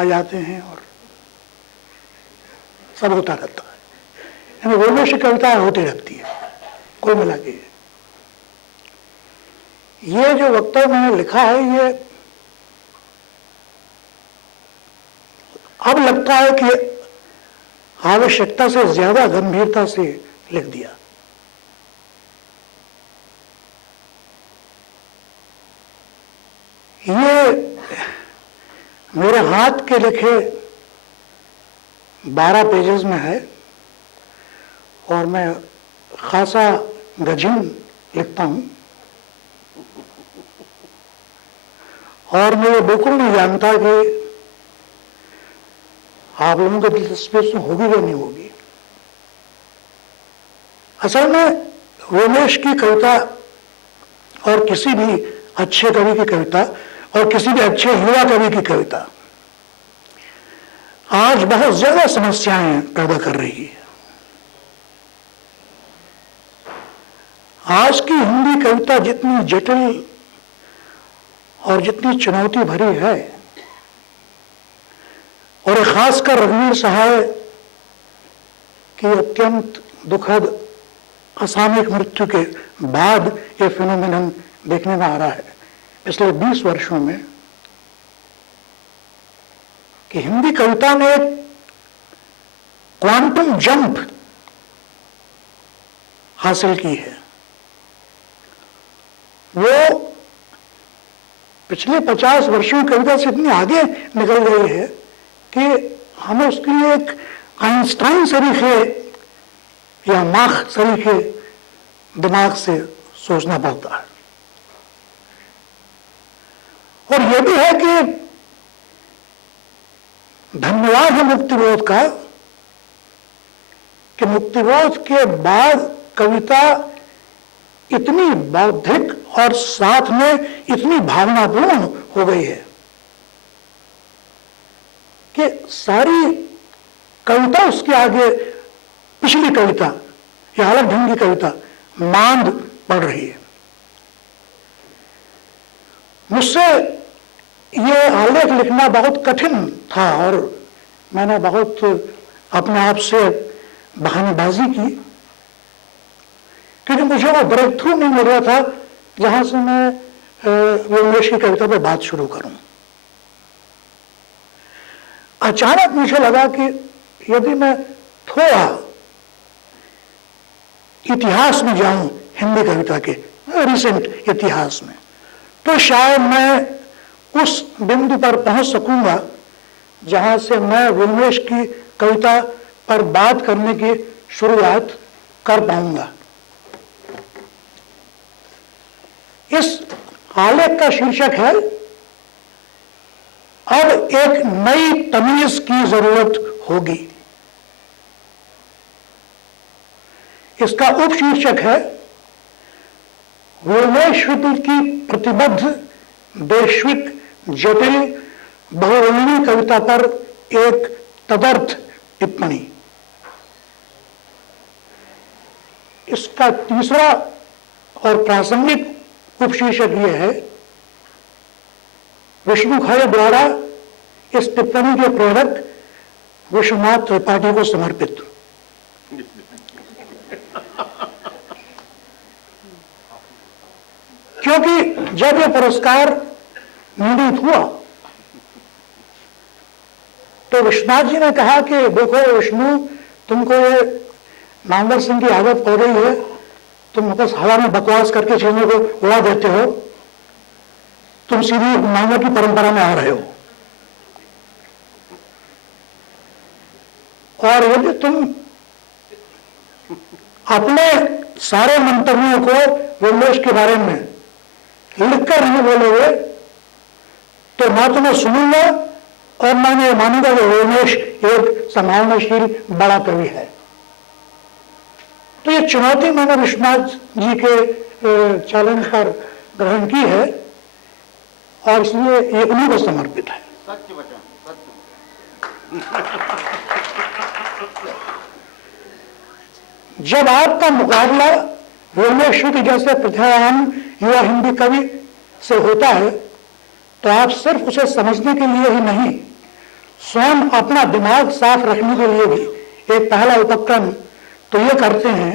आ जाते हैं और सब होता रहता है। रोमेश की कविताएं होती रहती है कुल मिला के। ये जो वक्तव्य मैंने लिखा है, ये अब लगता है कि आवश्यकता से ज्यादा गंभीरता से लिख दिया। ये मेरे हाथ के लिखे 12 पेजेस में है और मैं खासा गजीन लिखता हूं और मैं ये बिल्कुल नहीं जानता कि आप लोगों की दिलचस्पी उसमें होगी या नहीं होगी। असल में रोमेश की कविता और किसी भी अच्छे कवि की कविता और किसी भी अच्छे युवा कवि की कविता आज बहुत ज्यादा समस्याएं पैदा कर रही है। आज की हिंदी कविता जितनी जटिल और जितनी चुनौती भरी है, और खासकर रघुवीर सहाय की अत्यंत दुखद असामयिक मृत्यु के बाद ये फिनोमेनन देखने में आ रहा है पिछले 20 वर्षों में, कि हिंदी कविता ने एक क्वांटम जंप हासिल की है। वो पिछले 50 वर्षों की कविता से इतनी आगे निकल गई है कि हमें उसके लिए एक आइंस्टाइन सरीखे या माख सरीखे दिमाग से सोचना पड़ता है। और यह भी है कि धन्यवाद है मुक्तिबोध का कि मुक्तिबोध के बाद कविता इतनी बौद्धिक और साथ में इतनी भावनापूर्ण हो गई है कि सारी कविता उसके आगे पिछली कविता या अलग ढंग की कविता मांद पड़ रही है। मुझसे ये आलेख लिखना बहुत कठिन था और मैंने बहुत अपने आप से बहानेबाजी की, क्योंकि मुझे वो ब्रेक थ्रू नहीं मिल रहा था जहां से मैं रोमेश की कविता पर बात शुरू करूं। अचानक मुझे लगा कि यदि मैं थोड़ा इतिहास में जाऊं, हिंदी कविता के रिसेंट इतिहास में, तो शायद मैं उस बिंदु पर पहुंच सकूंगा जहां से मैं रोमेश की कविता पर बात करने की शुरुआत कर पाऊंगा। इस आलेख का शीर्षक है अब एक नई तमीज की जरूरत होगी। इसका उपशीर्षक है रोमेश की प्रतिबद्ध वैश्विक जटिल बहुवर्णीय कविता पर एक तदर्थ टिप्पणी। इसका तीसरा और प्रासंगिक उपशीर्षक यह है विष्णु खरे द्वारा इस टिप्पणी के प्रेरक विश्वनाथ त्रिपाठी को समर्पित। क्योंकि जब यह पुरस्कार निर्णित हुआ तो विश्वनाथ जी ने कहा कि देखो विष्णु, तुमको ये नामवर सिंह की आदत पड़ गई है, तुम बस हवा में बकवास करके चीजों को उड़ा देते हो, तुम सीधी नामवर की परंपरा में आ रहे हो। और यदि तुम अपने सारे मंतव्यों को रोमेश के बारे में लिखकर नहीं बोलोगे तो ना तो मैं सुनूंगा और मैं नहीं मानूंगा कि रोमेश एक संभावनाशील बड़ा कवि है। तो ये चुनौती मैंने विश्वनाथ जी के चैलेंज पर ग्रहण की है और इसलिए ये उन्हीं को समर्पित है। सत्य वचन, सत्य। जब आपका मुकाबला रोमेश के जैसे प्रतिभावान युवा हिंदी कवि से होता है तो आप सिर्फ उसे समझने के लिए ही नहीं, स्वयं अपना दिमाग साफ रखने के लिए भी एक पहला उपक्रम तो ये करते हैं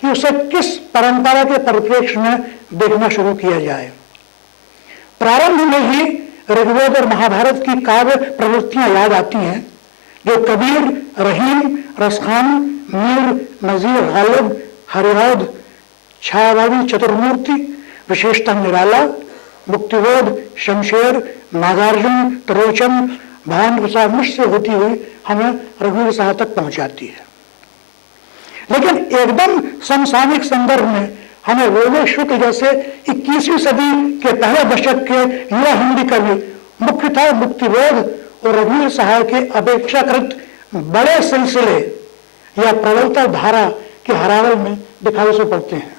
कि उसे किस परंपरा के परिप्रेक्ष्य में देखना शुरू किया जाए। प्रारंभ में ही ऋग्वेद और महाभारत की काव्य प्रवृत्तियां याद आती हैं, जो कबीर, रहीम, रसखान, मीर, नजीर, गालिब, हरिहौद, छायावादी, चतुर्मूर्ति, विशेषता निराला, मुक्तिबोध, शमशेर, नागार्जुन, त्रिलोचन, भान प्रसाद मिश्र से होती हुई हमें रघुवीर साहा तक पहुंचाती है। लेकिन एकदम समसामयिक संदर्भ में हमें रोमेश शुक्ल जैसे 21वीं सदी के पहले दशक के युवा हिंदी कवि मुख्यतः मुक्तिबोध और रघुवीर साहा के अपेक्षाकृत बड़े सिलसिले या प्रबलता धारा के हरावल में दिखाई से पड़ते हैं।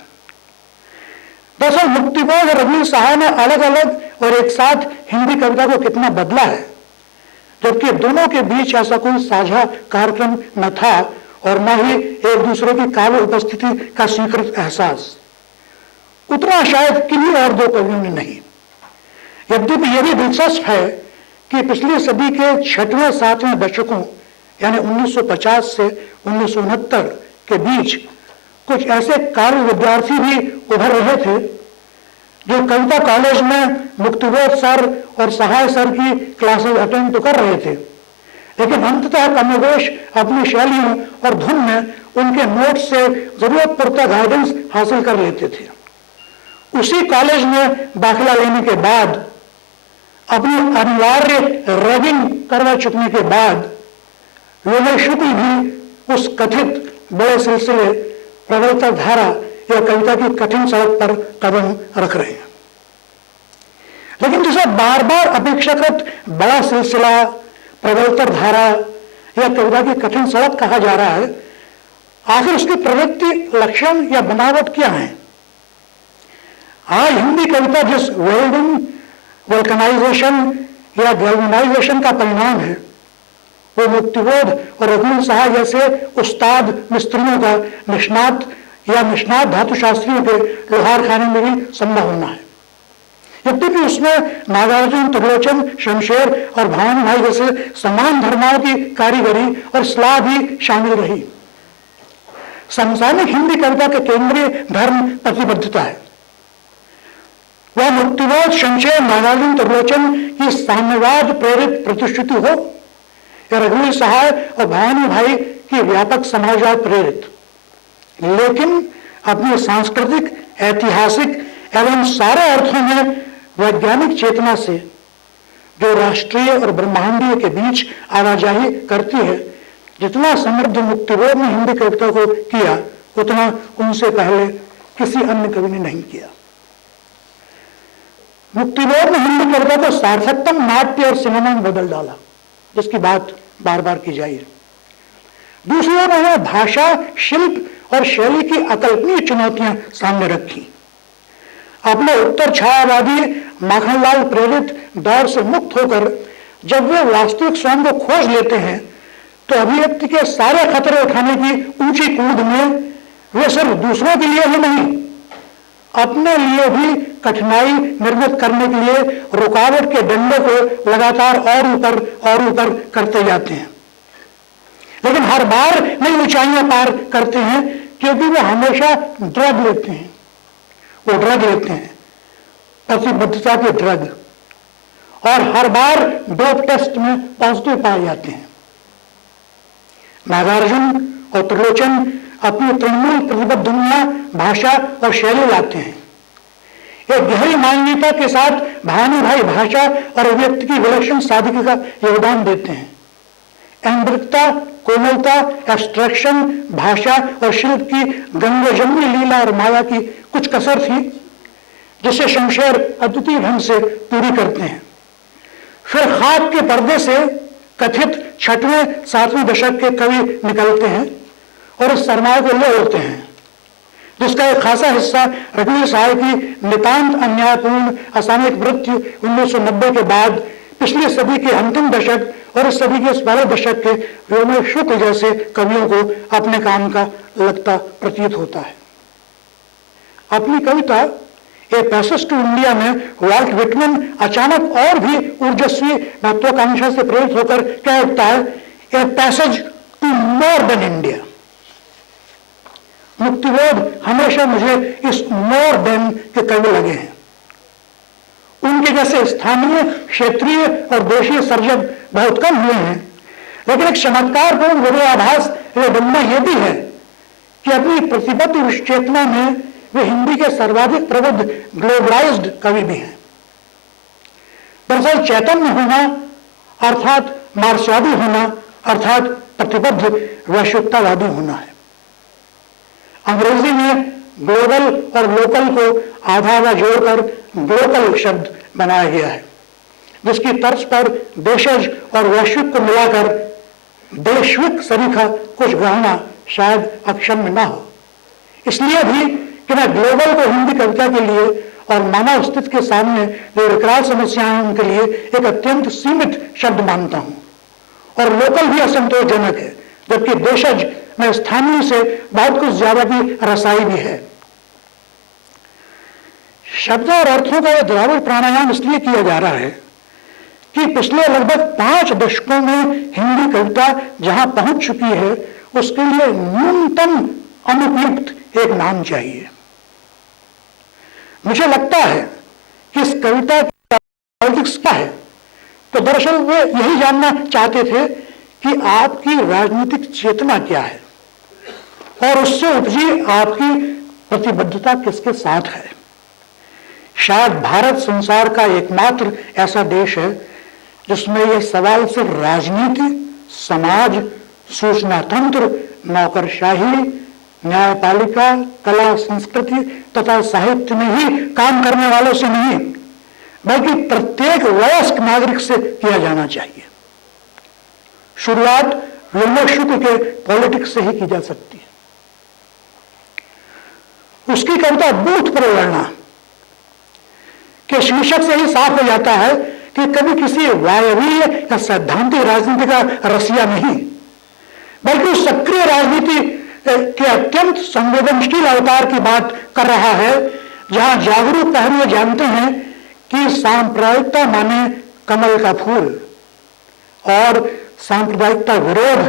दरअसल मुक्तिबोध और रघुवीर साहा ने अलग अलग और एक साथ हिंदी कविता को कितना बदला है, जबकि दोनों के बीच ऐसा कोई साझा कार्यक्रम न था और न ही एक दूसरे की काव्य उपस्थिति का स्वीकृत एहसास। उतना शायद किन्हीं और दो कवियों ने नहीं। यद्यपि यह भी दिलचस्प है कि पिछली सदी के 6वें 7वें दशकों यानी 1950 से 1969 के बीच कुछ ऐसे काव्य विद्यार्थी भी उभर रहे थे जो कविता कॉलेज में मुक्तिबोध सर और सहाय सर की क्लासेस अटेंड तो कर रहे थे, लेकिन अंततः कमोबेश अपनी शैलियों और धुन में उनके नोट से जरूरत पड़ता गाइडेंस हासिल कर लेते थे। उसी कॉलेज में दाखिला लेने के बाद, अपनी अनिवार्य रैगिंग करवा चुकने के बाद रोमेश शुक्ल भी उस कथित बड़े सिलसिले प्रबलता धारा या कविता की कठिन सड़क पर कदम रख रहे हैं। लेकिन जिसे बार बार अपेक्षाकृत बड़ा सिलसिला, प्रबलता धारा या कविता की कठिन सड़क कहा जा रहा है, आखिर उसकी प्रवृत्ति, लक्षण या बनावट क्या है? आज हिंदी कविता जिस वेल्डिंग, वल्कनाइजेशन या गैल्वेनाइजेशन का परिणाम है, वो मुक्तिबोध और रघुवीर साहा जैसे उस्ताद मिस्त्रियों का निष्णात या निष्णात धातुशास्त्रियों के लोहार खाने में भी संभव होना है। यद्यपि उसमें नागार्जुन, त्रिलोचन, शमशेर और भानु भाई जैसे समान धर्माओं की कारीगरी और सलाह भी शामिल रही। समसामयिक हिंदी कविता के केंद्रीय धर्म प्रतिबद्धता है। वह मुक्तिबोध, शमशेर, नागार्जुन, त्रिलोचन की साम्यवाद प्रेरित प्रतिष्ठिति हो या रघुवीर साहा और भानु भाई की व्यापक समाजवाद प्रेरित, लेकिन अपनी सांस्कृतिक, ऐतिहासिक एवं सारे अर्थों में वैज्ञानिक चेतना से जो राष्ट्रीय और ब्रह्मांडीय के बीच आवाजाही करती है, जितना समृद्ध मुक्तिबोध ने हिंदी कविता को किया, उतना उनसे पहले किसी अन्य कवि ने नहीं किया। मुक्तिबोध ने हिंदी कविता को सार्थकतम नाट्य और सिनेमा में बदल डाला, जिसकी बात बार बार की जाए। दूसरी ओर उन्होंने भाषा, शिल्प और शैली की अकल्पनीय चुनौतियां सामने रखी। अपने उत्तर छायावादी माखनलाल प्रेरित दौर से मुक्त होकर जब वे वास्तविक स्वयं को खोज लेते हैं, तो अभिव्यक्ति के सारे खतरे उठाने की ऊंची कूद में वे सिर्फ दूसरों के लिए ही नहीं, अपने लिए भी कठिनाई निर्मित करने के लिए रुकावट के डंडे को लगातार और ऊपर करते जाते हैं। लेकिन हर बार नई ऊंचाइयां पार करते हैं, क्योंकि वे हमेशा ड्रग लेते हैं। वो ड्रग लेते हैं, प्रतिबद्धता के ड्रग, और हर बार डोप टेस्ट में पॉजिटिव पाए जाते हैं। नागार्जुन और त्रिलोचन अपनी तृणमूल प्रतिबद्ध दुनिया, भाषा और शैली लाते हैं। एक गहरी मानवीयता के साथ भानु भाई भाषा और अभिव्यक्ति की विलक्षण सादगी का योगदान देते हैं। ऐन्द्रिकता, कोमलता, एब्स्ट्रैक्शन, भाषा और शिल्प की गंगोजमनी लीला और माया की कुछ कसर थी, जिसे शमशेर अद्वितीय ढंग से पूरी करते हैं। फिर खाक के पर्दे से कथित 6वें 7वें दशक के कवि निकलते हैं और इस सरमाए को ले होते हैं, जिसका एक खासा हिस्सा रघुवीर साहा की नितांत अन्यायपूर्ण असामयिक मृत्यु 1990 के बाद पिछली सदी के अंतिम दशक और इस सदी के इस पहले दशक के रोमेश शुक्ल जैसे कवियों को अपने काम का लगता प्रतीत होता है। अपनी कविता ए पैसेज टू इंडिया में वाल्ट विटमैन अचानक और भी ऊर्जस्वी महत्वाकांक्षा से प्रेरित होकर क्या उठता है, a passage to more than India. Muktibodh हमेशा मुझे इस मोर देन के कवि लगे हैं। उनके जैसे स्थानीय, क्षेत्रीय और देशीय सर्जक बहुत कम हुए हैं, लेकिन एक चमत्कारपूर्ण विरोधाभास विडंबना यह भी है कि अपनी प्रतिबद्ध चेतना में वे हिंदी के सर्वाधिक प्रबुद्ध ग्लोबलाइज्ड कवि भी हैं। दरअसल चैतन्य होना अर्थात मार्क्सवादी होना अर्थात प्रतिबद्ध वैश्विकतावादी होना है। अंग्रेजी में ग्लोबल और लोकल को आधा जोड़कर ग्लोकल शब्द बनाया गया है, जिसकी तर्ज पर देशज और वैश्विक को मिलाकर देशविक सरीखा कुछ गहना शायद अक्षम्य न हो। इसलिए भी कि मैं ग्लोबल को हिंदी कविता के लिए और मानव अस्तित्व के सामने जो विकराल समस्याएं उनके लिए एक अत्यंत सीमित शब्द मानता हूं, और लोकल भी असंतोषजनक है, जबकि देशज में स्थानीय से बहुत कुछ ज्यादा भी रसाई भी है। शब्द और अर्थों का यह द्राविड़ प्राणायाम इसलिए किया जा रहा है कि पिछले लगभग 5 दशकों में हिंदी कविता जहां पहुंच चुकी है उसके लिए न्यूनतम अनुपयुक्त एक नाम चाहिए। मुझे लगता है कि इस कविता की पॉलिटिक्स क्या है, तो दरअसल वे यही जानना चाहते थे कि आपकी राजनीतिक चेतना क्या है और उससे उपजी आपकी प्रतिबद्धता किसके साथ है। शायद भारत संसार का एकमात्र ऐसा देश है जिसमें यह सवाल सिर्फ राजनीति, समाज, सूचना तंत्र, नौकरशाही, न्यायपालिका, कला, संस्कृति तथा साहित्य में ही काम करने वालों से नहीं, बल्कि प्रत्येक वयस्क नागरिक से किया जाना चाहिए। शुरुआत विमर्श शुक्ल के पॉलिटिक्स से ही की जा सकती है। उसकी कविता बूथ पर लड़ना के शीर्षक से ही साफ हो जाता है कि कभी किसी वायवीय या सैद्धांतिक राजनीति का रसिया नहीं, बल्कि उस सक्रिय राजनीति के अत्यंत संवेदनशील अवतार की बात कर रहा है, जहां जागरूक पहलू जानते हैं कि सांप्रदायिकता माने कमल का फूल और सांप्रदायिकता विरोध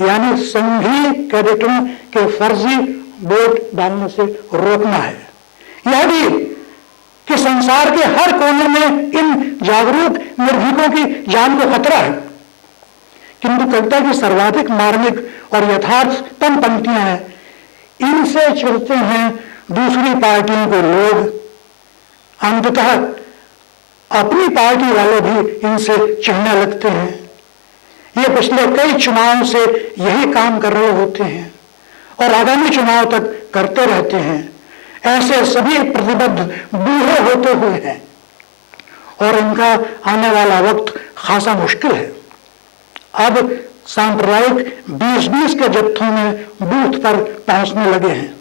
यानी संघीय कैडेटों के फर्जी वोट डालने से रोकना है। यह भी कि संसार के हर कोने में इन जागरूक निर्भीकों की जान को खतरा है, किंतु कविता की सर्वाधिक मार्मिक और यथार्थतम पंक्तियां हैं, इनसे चिढ़ते हैं दूसरी पार्टियों के लोग, अंततः अपनी पार्टी वाले भी इनसे चिढ़ने लगते हैं। ये पिछले कई चुनावों से यही काम कर रहे होते हैं और आगामी चुनाव तक करते रहते हैं। ऐसे सभी प्रतिबद्ध बूढ़े होते हुए हैं और इनका आने वाला वक्त खासा मुश्किल है। अब सांप्रदायिक 20-20 के जत्थों में बूथ पर पहुंचने लगे हैं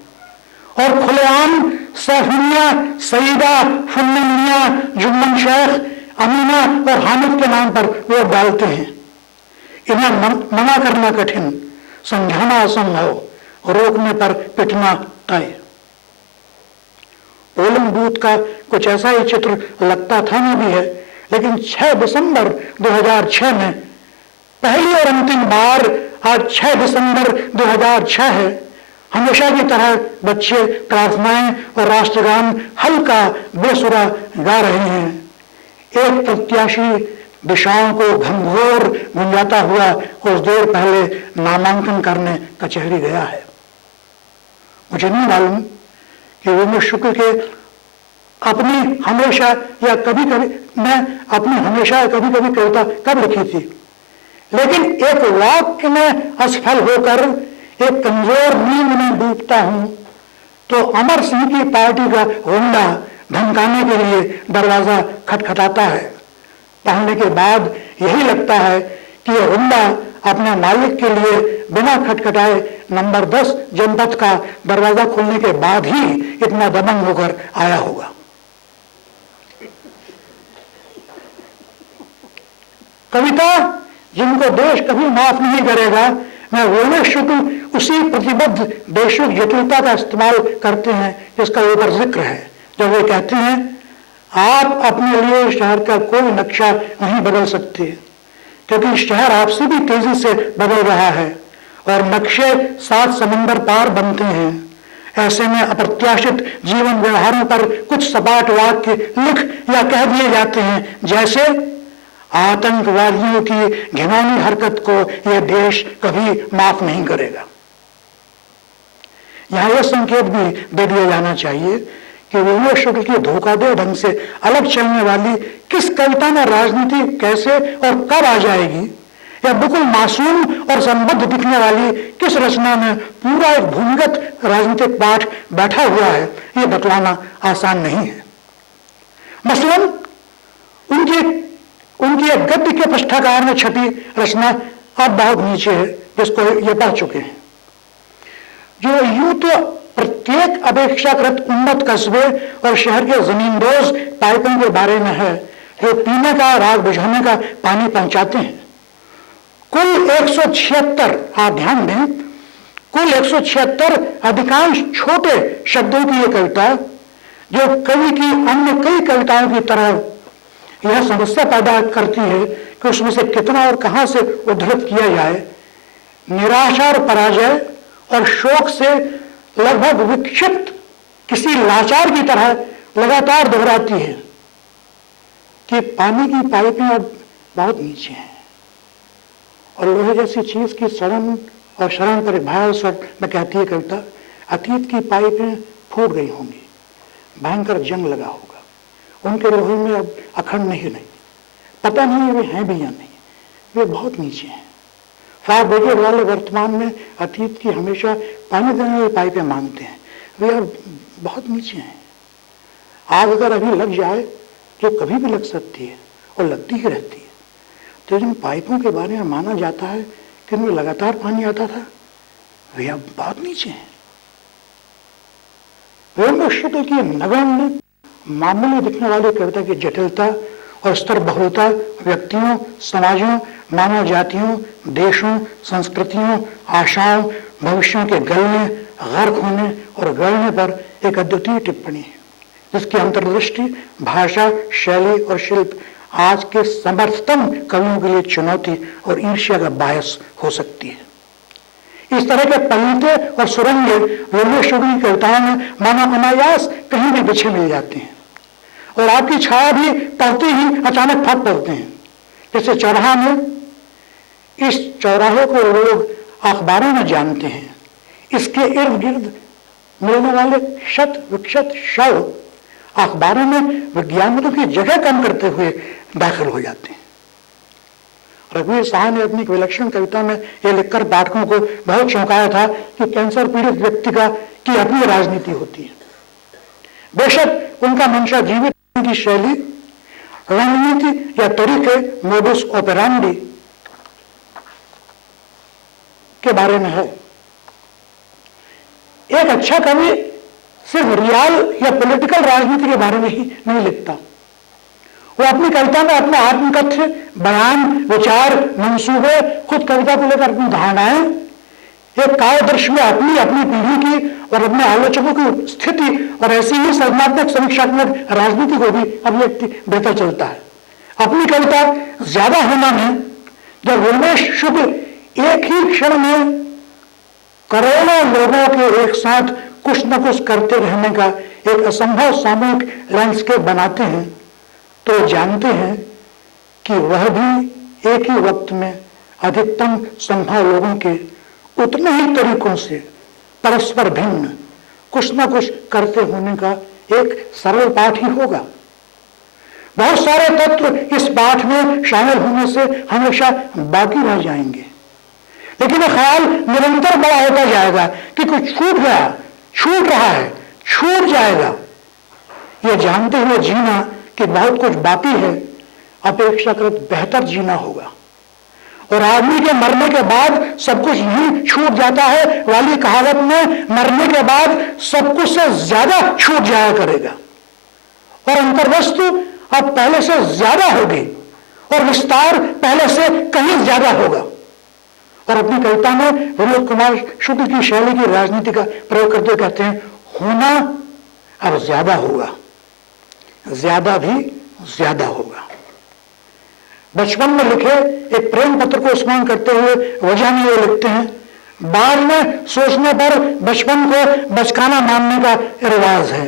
और खुलेआम सैफिया, सईदा, फुन्निया, जुम्मन शेख, अमीना और हामिद के नाम पर वोट डालते हैं। इन्हें मना करना कठिन, समझाना असंभव, रोकने पर पिटना तय। पोलिंग बूथ का कुछ ऐसा ही चित्र लगता था में भी है, लेकिन 6 दिसंबर 2006 में पहली और अंतिम बार आज 6 दिसंबर 2006 है। हमेशा की तरह बच्चे प्रार्थनाएं और राष्ट्रगान हल्का बेसुरा गा रहे हैं। एक प्रत्याशी दिशाओं को घनघोर गुंजाता हुआ कुछ देर पहले नामांकन करने कचहरी गया है। मुझे नहीं मालूम कि विमर्श शुक्ल के अपनी हमेशा या कभी कभी मैं अपनी हमेशा या कभी कभी कविता कब लिखी थी, लेकिन एक वाक्य में असफल होकर एक कमजोर नींद में डूबता हूं तो अमर सिंह की पार्टी का गुंडा धमकाने के लिए दरवाजा खटखटाता है। पढ़ने के बाद यही लगता है कि यह गुंडा अपने मालिक के लिए बिना खटखटाए नंबर 10 जनपद का दरवाजा खोलने के बाद ही इतना दबंग होकर आया होगा। कविता जिनको देश कभी माफ नहीं करेगा, मैं विमर्श शुक्ल उसी प्रतिबद्ध देशों जटिलता का इस्तेमाल करते हैं जिसका ऊपर जिक्र है, जब वे कहते हैं आप अपने लिए शहर का कोई नक्शा नहीं बदल सकते, क्योंकि शहर आपसे भी तेजी से बदल रहा है और नक्शे 7 समंदर पार बनते हैं। ऐसे में अप्रत्याशित जीवन व्यवहारों पर कुछ सपाट वाक्य लिख या कह दिए जाते हैं, जैसे आतंकवादियों की घिनौनी हरकत को यह देश कभी माफ नहीं करेगा। यहां यह संकेत भी दे दिया जाना चाहिए कि विमलेश शुक्ल की धोखाधड़ी ढंग से अलग चलने वाली किस कविता में राजनीति कैसे और कब आ जाएगी, या बिल्कुल मासूम और संबद्ध दिखने वाली किस रचना में पूरा एक भूमिगत राजनीतिक पाठ बैठा हुआ है, ये बतलाना आसान नहीं है। मसलन उनकी एक गद्य के पृष्ठाकार में छपी रचना अब बहुत नीचे है, जिसको ये पढ़ चुके हैं, जो यूं तो प्रत्येक अपेक्षाकृत उन्नत कस्बे और शहर के जमींदोज पाइपों के बारे में है, जो पीने का राग बुझाने का पानी पहुंचाते हैं। कुल 176, आप ध्यान दें, कुल 176 अधिकांश छोटे शब्दों की यह कविता, जो कवि की अन्य कई कविताओं की तरह यह समस्या पैदा करती है कि उसमें से कितना और कहां से उद्धृत किया जाए, निराशा और पराजय और शोक से लगभग विक्षिप्त किसी लाचार की तरह लगातार दोहराती है कि पानी की पाइपें अब बहुत नीचे हैं और लोहे जैसी चीज की सड़न और शरण पर भयाल स्वर में कहती है कविता, अतीत की पाइपें फूट गई होंगी, भयंकर जंग लगा होगा, उनके लोहे में अब अखंड नहीं, पता नहीं वे हैं भी या नहीं, वे बहुत नीचे हैं। फायर ब्रिगेड वाले वर्तमान में अतीत की हमेशा पानी देने वाली पाइपें मांगते हैं, वे अब बहुत नीचे हैं। आग अगर अभी लग जाए, जो कभी भी लग सकती है और लगती ही रहती है, तो जिन पाइपों के बारे में माना जाता है कि उनमें लगातार पानी आता था, वे अब बहुत नीचे हैं। विमलेश शुक्ल की नगण्य मामूली दिखने वाली कविता की जटिलता और स्तर बहुलता व्यक्तियों, समाजों, मानव जातियों, देशों, संस्कृतियों, आशाओं, भविष्यों के गलने, गर्क होने और गलने पर एक अद्वितीय टिप्पणी है, जिसकी अंतर्दृष्टि, भाषा, शैली और शिल्प आज के समर्थतम कवियों के लिए चुनौती और ईर्ष्या का बायस हो सकती है। इस तरह के पलटे और सुरंगे विमलेश शुक्ल की कविताओं में मानो अनायास कहीं भी बिछे मिल जाते हैं और आपकी छाया भी पड़ते ही अचानक फट पड़ते हैं। जैसे चौराहा में, इस चौराहे को लोग अखबारों में जानते हैं, इसके इर्द गिर्द मिलने वाले शत विक्षत शव अखबारों में विज्ञानियों की जगह कम करते हुए दाखिल हो जाते हैं। रघुवीर साहा ने अपनी विलक्षण कविता में यह लिखकर पाठकों को बहुत चौंकाया था कि कैंसर पीड़ित व्यक्ति की अपनी राजनीति होती है। बेशक उनका मंशा जीवित की शैली, रणनीति या तरीके, मोडस ऑपरेंडी के बारे में है। एक अच्छा कवि सिर्फ रियल या पॉलिटिकल राजनीति के बारे में ही नहीं लिखता, वो अपनी कविता में अपने आत्मकथ्य, बयान, विचार, मंसूबे, खुद कविता को लेकर अपनी धारणाएं, एक काव्यदर्श में अपनी अपनी पीढ़ी की और अपने आलोचकों की स्थिति और ऐसी ही सृजनात्मक समीक्षात्मक राजनीति को भी अभिव्यक्ति देता चलता है। अपनी कविता ज्यादा होना में जब विमलेश शुक्ल एक ही क्षण में करोड़ों लोगों के एक साथ कुछ न कुछ करते रहने का एक असंभव सामूहिक लैंडस्केप बनाते हैं, तो जानते हैं कि वह भी एक ही वक्त में अधिकतम संभव लोगों के उतने ही तरीकों से परस्पर भिन्न कुछ न कुछ करते होने का एक सरल पाठ ही होगा। बहुत सारे तत्व इस पाठ में शामिल होने से हमेशा बाकी रह जाएंगे, लेकिन यह ख्याल निरंतर बड़ा होता जाएगा कि कुछ छूट गया, छूट रहा है, छूट जाएगा। यह जानते हुए जीना कि बहुत कुछ बाकी है, अपेक्षाकृत बेहतर जीना होगा। और आदमी के मरने के बाद सब कुछ यूं छूट जाता है वाली कहावत में मरने के बाद सब कुछ से ज्यादा छूट जाया करेगा और अंतर्वस्तु अब पहले से ज्यादा होगी और विस्तार पहले से कहीं ज्यादा होगा। और अपनी कविता में विनोद कुमार शुक्ल की शैली की राजनीति का प्रयोग करते कहते हैं, होना अब ज्यादा होगा, ज्यादा भी ज्यादा होगा। बचपन में लिखे एक प्रेम पत्र को स्मरण करते हुए वजानी वो लिखते हैं, बाद में सोचने पर बचपन को बचकाना मानने का रिवाज है,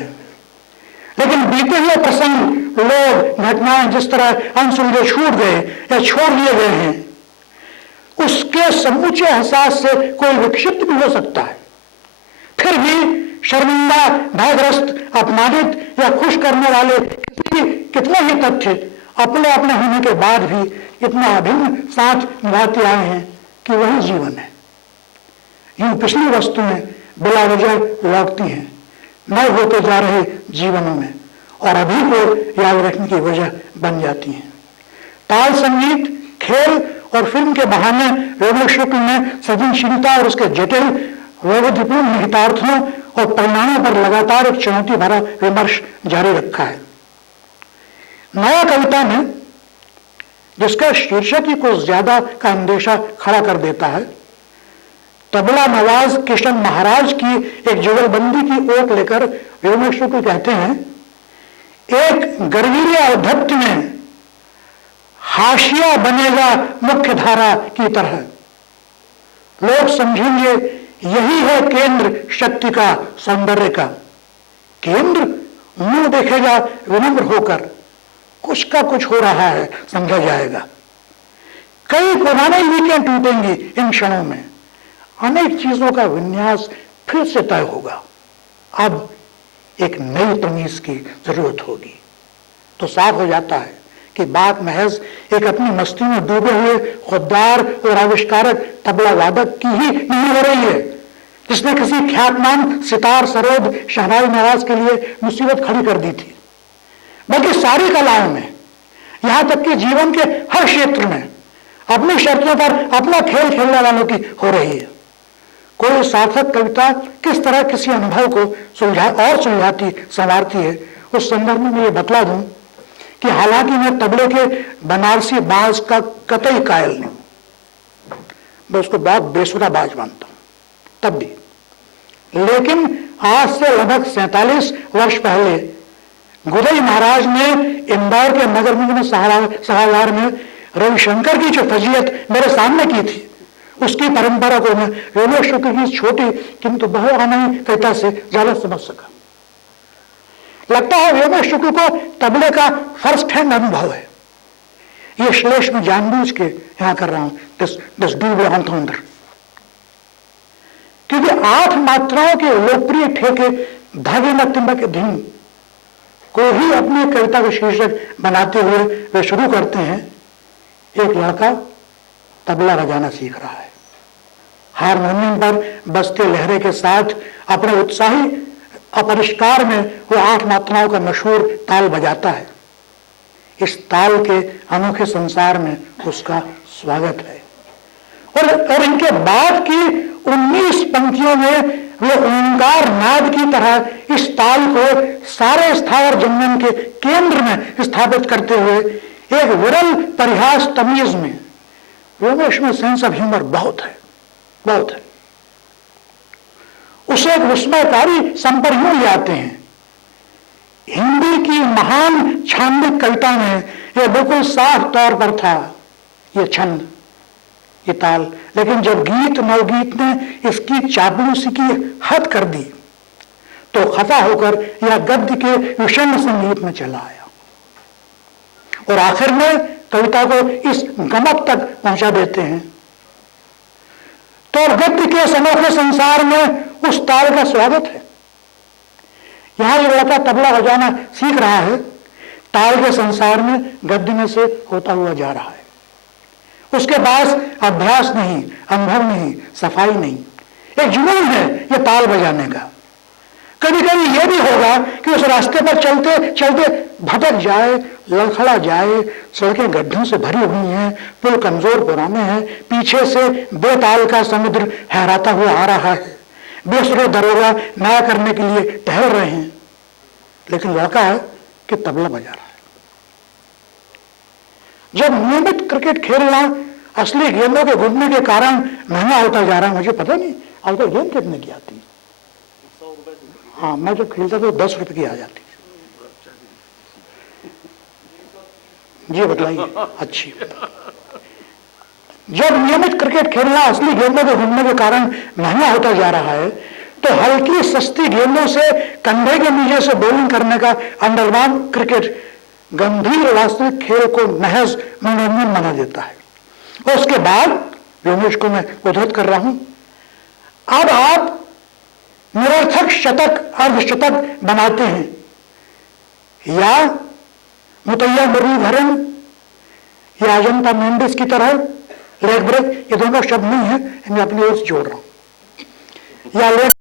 लेकिन बीते हुए प्रसंग, लोग, घटनाएं जिस तरह अनसुलझे छूट गए या छोड़ दिए गए हैं, उसके समूचे एहसास से कोई विक्षिप्त भी हो सकता है। फिर भी शर्मिंदा, भयग्रस्त, अपमानित या खुश करने वाले कितने ही तथ्य अपने अपने होने के बाद भी इतना अभिन्न साथ निभाते आए हैं कि वही जीवन है। यूं पिछली वस्तुएं बिला वजह लौटती हैं नए होते जा रहे जीवनों में और अभी को याद रखने की वजह बन जाती हैं। ताल संगीत, खेल और फिल्म के बहाने रोमियो शुक्ल ने सृजनशीलता और उसके जटिल वैविध्यपूर्ण निहितार्थों और परिणामों पर लगातार एक चुनौती भरा विमर्श जारी रखा है। नया कविता में, जिसका शीर्षक ही कुछ ज्यादा का अंदेशा खड़ा कर देता है, तबला नवाज किशन महाराज की एक जुगलबंदी की ओट लेकर रोमियो शुक्ल कहते हैं, एक गर्वीले औद्धत्य में हाशिया बनेगा मुख्य धारा की तरह। लोग समझेंगे यही है केंद्र शक्ति का, सौंदर्य का। केंद्र मुंह देखेगा विनम्र होकर, कुछ का कुछ हो रहा है समझा जाएगा। कई पुराने लीकें टूटेंगी इन क्षणों में, अनेक चीजों का विन्यास फिर से तय होगा। अब एक नई तमीज की जरूरत होगी। तो साफ हो जाता है कि बात महज एक अपनी मस्ती में डूबे हुए खुददार और आविष्कारक तबला वादक की ही नहीं हो रही है, जिसने किसी ख्यातनाम सितार सरोद शहनाई नवाज के लिए मुसीबत खड़ी कर दी थी, बल्कि सारी कलाओं में, यहां तक कि जीवन के हर क्षेत्र में अपनी शर्तों पर अपना खेल खेलने वालों की हो रही है। कोई सार्थक कविता किस तरह किसी अनुभव को सुलझाती संवारती है, उस संदर्भ में ये बतला दूं कि हालांकि मैं तबले के बनारसी बाज का कतई कायल नहीं, मैं उसको बहुत बेसुरा बाज मानता हूं तब भी, लेकिन आज से लगभग 47 वर्ष पहले गुदई महाराज ने इंदौर के नगर निगम सभागार में रविशंकर की जो फजीयत मेरे सामने की थी, उसकी परंपरा को मैं रोमियो शुक्ल की छोटी किंतु बहुआयामी कविता से ज्यादा समझ सका। लगता है रोमियो शुक्ल को तबले का फर्स्ट हैंड अनुभव है। ये श्लेष में जानबूझ के यहां कर रहा हूं, दिस डूबे अंतर, क्योंकि 8 मात्राओं के लोकप्रिय ठेके धागे न तिम्बक धीम को ही अपनी कविता का शीर्षक बनाते हुए वे शुरू करते हैं, एक लड़का तबला बजाना सीख रहा है, हारमोनियम पर बजते लहरे के साथ अपने उत्साही अपरिष्कार में वो 8 मात्राओं का मशहूर ताल बजाता है। इस ताल के अनोखे संसार में उसका स्वागत है। और इनके बाद की 19 पंक्तियों में वे ओंकार नाद की तरह इस ताल को सारे स्थावर जंगम के केंद्र में स्थापित करते हुए एक विरल परिहास तमीज में, रोमेश में सेंस ऑफ ह्यूमर बहुत है, बहुत है। उसे एक विस्मयकारी संपर यूं ले आते हैं। हिंदी की महान छांदिक कविता में यह बिल्कुल साफ तौर पर था, यह छंद, ये ताल, लेकिन जब गीत नवगीत ने इसकी चापलूसी की हद कर दी तो खता होकर यह गद्य के विषम संगीत में चला आया और आखिर में कविता को इस गमक तक पहुंचा देते हैं। तो गद्य के अनोखे संसार में उस ताल का स्वागत है। यहां जो लड़का तबला बजाना सीख रहा है, ताल के संसार में गद्य में से होता हुआ जा रहा है। उसके पास अभ्यास नहीं, अनुभव नहीं, सफाई नहीं, एक जुनून है ये ताल बजाने का। कभी कभी यह भी होगा कि उस रास्ते पर चलते चलते भटक जाए, लड़खड़ा जाए, सड़कें गड्ढों से भरी हुई हैं, पुल कमजोर पुराने हैं, पीछे से बेताल का समुद्र लहराता हुआ आ रहा है, बेसुरे दरोगा नया करने के लिए टहल रहे हैं, लेकिन लड़का है कि तबला बजा रहा है। जब नियमित क्रिकेट खेलना असली गेंदों के घुटने के कारण महंगा होता जा रहा है, मुझे पता नहीं आजकल गेंद कितने की आती है। हाँ, मैं जब खेलता था तो 10 रुपए की आ जाती थी। जी बताइए। अच्छी। जब नियमित क्रिकेट खेलना असली गेंदों के घूमने के कारण महंगा होता जा रहा है, तो हल्की सस्ती गेंदों से कंधे के नीचे से बॉलिंग करने का अंडरग्राउंड क्रिकेट गंभीर वास्तविक खेल को महज मनोरंजन बना देता है। और उसके बाद व्योमेश को मैं उद्धृत कर रहा हूं, अब आप निरर्थक शतक अर्धशतक बनाते हैं या मुतैया मुरलीधरन या अजंता मेंडिस की तरह लेग ब्रेक, ये दोनों शब्द नहीं है, इन्हें अपनी ओर से जोड़ रहा हूं, या लेग